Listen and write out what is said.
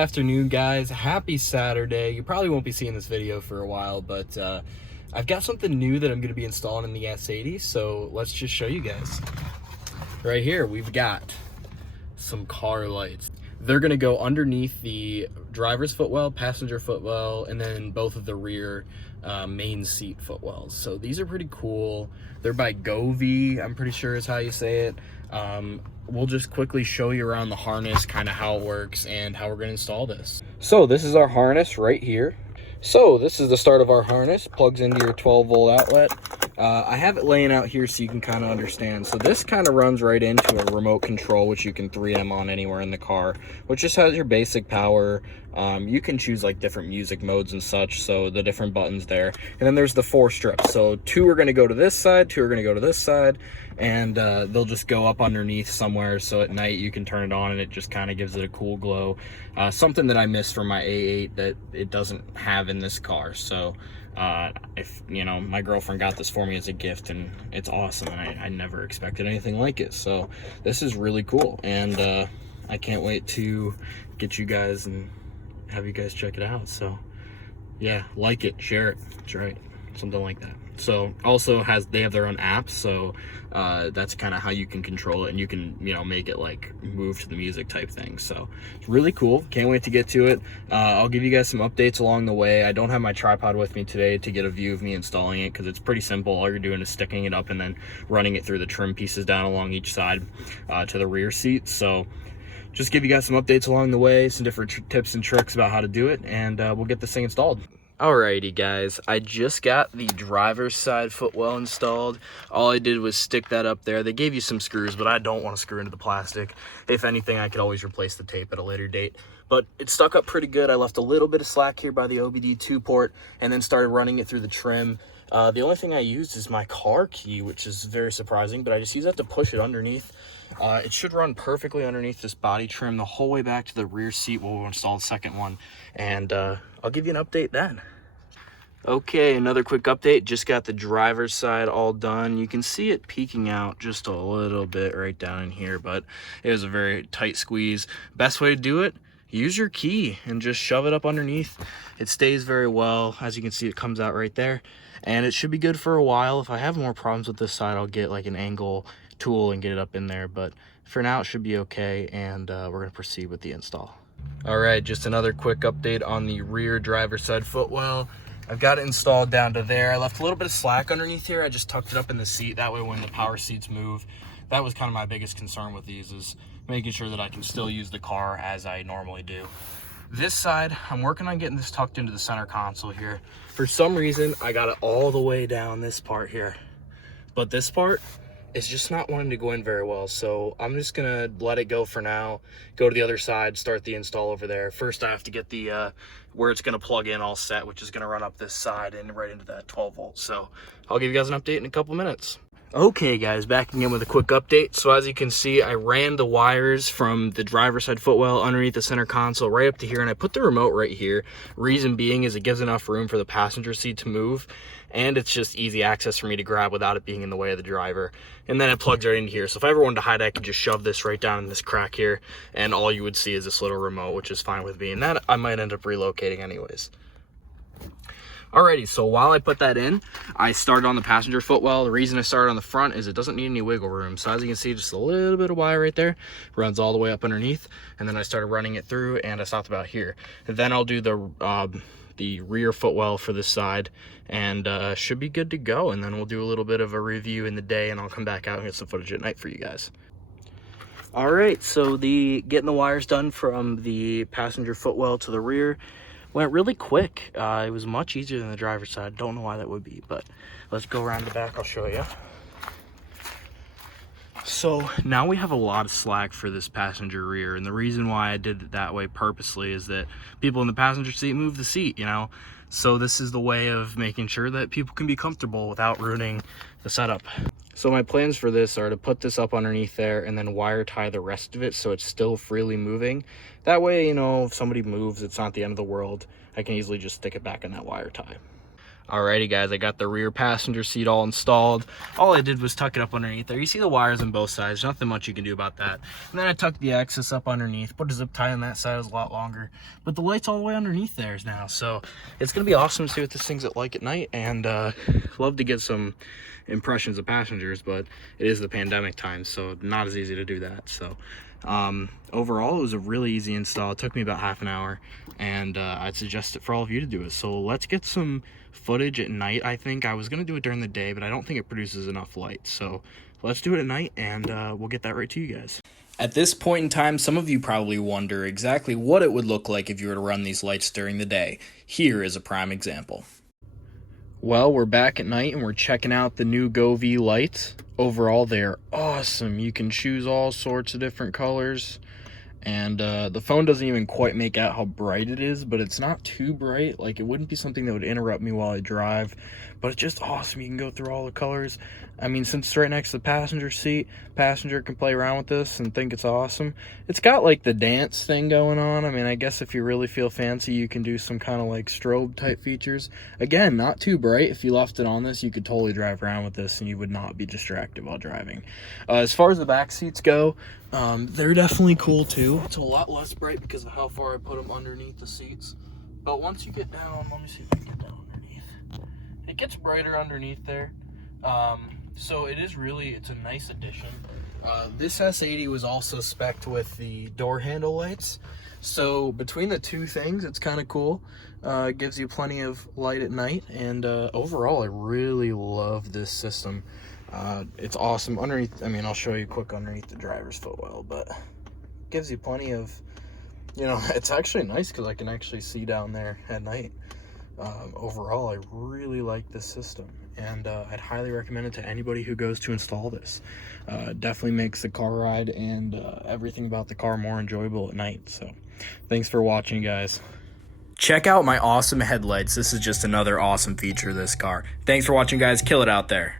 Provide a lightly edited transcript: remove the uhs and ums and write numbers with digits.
afternoon, guys. Happy Saturday. You probably won't be seeing this video for a while, but I've got something new that I'm going to be installing in the S80, so let's just show you guys. Right here, we've got some car lights. They're going to go underneath the driver's footwell, passenger footwell, and then both of the rear main seat footwells. So these are pretty cool. They're by Govee, I'm pretty sure is how you say it. We'll just quickly show you around the harness, kind of how it works and how we're going to install this. So this is our harness right here. So this is the start of our harness, plugs into your 12-volt outlet. I have it laying out here so you can kind of understand. So this kind of runs right into a remote control, which you can 3M on anywhere in the car, which just has your basic power. You can choose like different music modes and such, so the different buttons there. And then there's the 4 strips. So 2 are going to go to this side, 2 are going to go to this side, and they'll just go up underneath somewhere, so at night you can turn it on and it just kind of gives it a cool glow. Something that I miss from my A8 that it doesn't have in this car. So if you know, my girlfriend got this for me as a gift and it's awesome, and I never expected anything like it. So this is really cool, and I can't wait to get you guys and have you guys check it out. So yeah, like it, share it, that's right, something like that. So also they have their own apps, so that's kind of how you can control it, and you can, you know, make it like move to the music type thing. So it's really cool, can't wait to get to it. I'll give you guys some updates along the way. I don't have my tripod with me today to get a view of me installing it, because it's pretty simple. All you're doing is sticking it up and then running it through the trim pieces down along each side to the rear seat. So just give you guys some updates along the way, some different tips and tricks about how to do it, and we'll get this thing installed. Alrighty guys, I just got the driver's side footwell installed. All I did was stick that up there. They gave you some screws, but I don't want to screw into the plastic. If anything, I could always replace the tape at a later date. But it stuck up pretty good. I left a little bit of slack here by the OBD2 port and then started running it through the trim. The only thing I used is my car key, which is very surprising, but I just use that to push it underneath. It should run perfectly underneath this body trim the whole way back to the rear seat while we'll install the second one, and I'll give you an update then. Okay, another quick update. Just got the driver's side all done. You can see it peeking out just a little bit right down in here, but it was a very tight squeeze. Best way to do it, use your key and just shove it up underneath. It stays very well. As you can see, it comes out right there, and it should be good for a while. If I have more problems with this side, I'll get like an angle tool and get it up in there, but for now it should be okay, and we're going to proceed with the install. All right, just another quick update on the rear driver's side footwell. I've got it installed down to there. I left a little bit of slack underneath here. I just tucked it up in the seat. That way when the power seats move, that was kind of my biggest concern with these, is making sure that I can still use the car as I normally do. This side, I'm working on getting this tucked into the center console here. For some reason, I got it all the way down this part here, but this part is just not wanting to go in very well. So I'm just gonna let it go for now, go to the other side, start the install over there. First, I have to get the where it's gonna plug in all set, which is gonna run up this side and right into that 12 volts. So I'll give you guys an update in a couple minutes. Okay guys, back again with a quick update. So as you can see, I ran the wires from the driver's side footwell underneath the center console right up to here, and I put the remote right here. Reason being is it gives enough room for the passenger seat to move, and it's just easy access for me to grab without it being in the way of the driver. And then it plugs right in here. So if I ever wanted to hide, I could just shove this right down in this crack here, and all you would see is this little remote, which is fine with me, and that I might end up relocating anyways. Alrighty, so while I put that in, I started on the passenger footwell. The reason I started on the front is it doesn't need any wiggle room. So as you can see, just a little bit of wire right there, runs all the way up underneath, and then I started running it through, and I stopped about here. And then I'll do the rear footwell for this side, and should be good to go. And then we'll do a little bit of a review in the day, and I'll come back out and get some footage at night for you guys. All right, so getting the wires done from the passenger footwell to the rear went really quick. It was much easier than the driver's side. Don't know why that would be, but let's go around the back. I'll show you. So now we have a lot of slack for this passenger rear, and the reason why I did it that way purposely is that people in the passenger seat move the seat, you know. So this is the way of making sure that people can be comfortable without ruining the setup. So my plans for this are to put this up underneath there and then wire tie the rest of it so it's still freely moving. That way, you know, if somebody moves, it's not the end of the world. I can easily just stick it back in that wire tie. Alrighty guys, I got the rear passenger seat all installed. All I did was tuck it up underneath there. You see the wires on both sides, nothing much you can do about that. And then I tucked the axis up underneath, put a zip tie on that side, it was a lot longer. But the light's all the way underneath there now, so it's gonna be awesome to see what this thing's like at night, and love to get some impressions of passengers, but it is the pandemic time, so not as easy to do that. So overall, it was a really easy install. It took me about half an hour, and I'd suggest it for all of you to do it. So let's get some footage at night. I think I was gonna do it during the day, but I don't think it produces enough light, so let's do it at night, and we'll get that right to you guys. At this point in time, some of you probably wonder exactly what it would look like if you were to run these lights during the day. Here is a prime example. Well, we're back at night and we're checking out the new Govee lights. Overall, they're awesome. You can choose all sorts of different colors, and the phone doesn't even quite make out how bright it is, but it's not too bright. Like, it wouldn't be something that would interrupt me while I drive, but it's just awesome. You can go through all the colors. I mean, since it's right next to the passenger seat, passenger can play around with this and think it's awesome. It's got like the dance thing going on. I mean, I guess if you really feel fancy, you can do some kind of like strobe type features. Again, not too bright. If you left it on this, you could totally drive around with this and you would not be distracted while driving. As far as the back seats go, they're definitely cool too. It's a lot less bright because of how far I put them underneath the seats. But once you get down, let me see if I can get down underneath. It gets brighter underneath there. So it's a nice addition. This S80 was also spec'd with the door handle lights. So between the two things, it's kind of cool. It gives you plenty of light at night. And overall, I really love this system. It's awesome. Underneath, I mean, I'll show you quick underneath the driver's footwell, but it gives you plenty of, you know, it's actually nice because I can actually see down there at night. Overall, I really like this system, and I'd highly recommend it to anybody who goes to install this. Definitely makes the car ride and everything about the car more enjoyable at night. So thanks for watching, guys. Check out my awesome headlights. This is just another awesome feature of this car. Thanks for watching, guys. Kill it out there.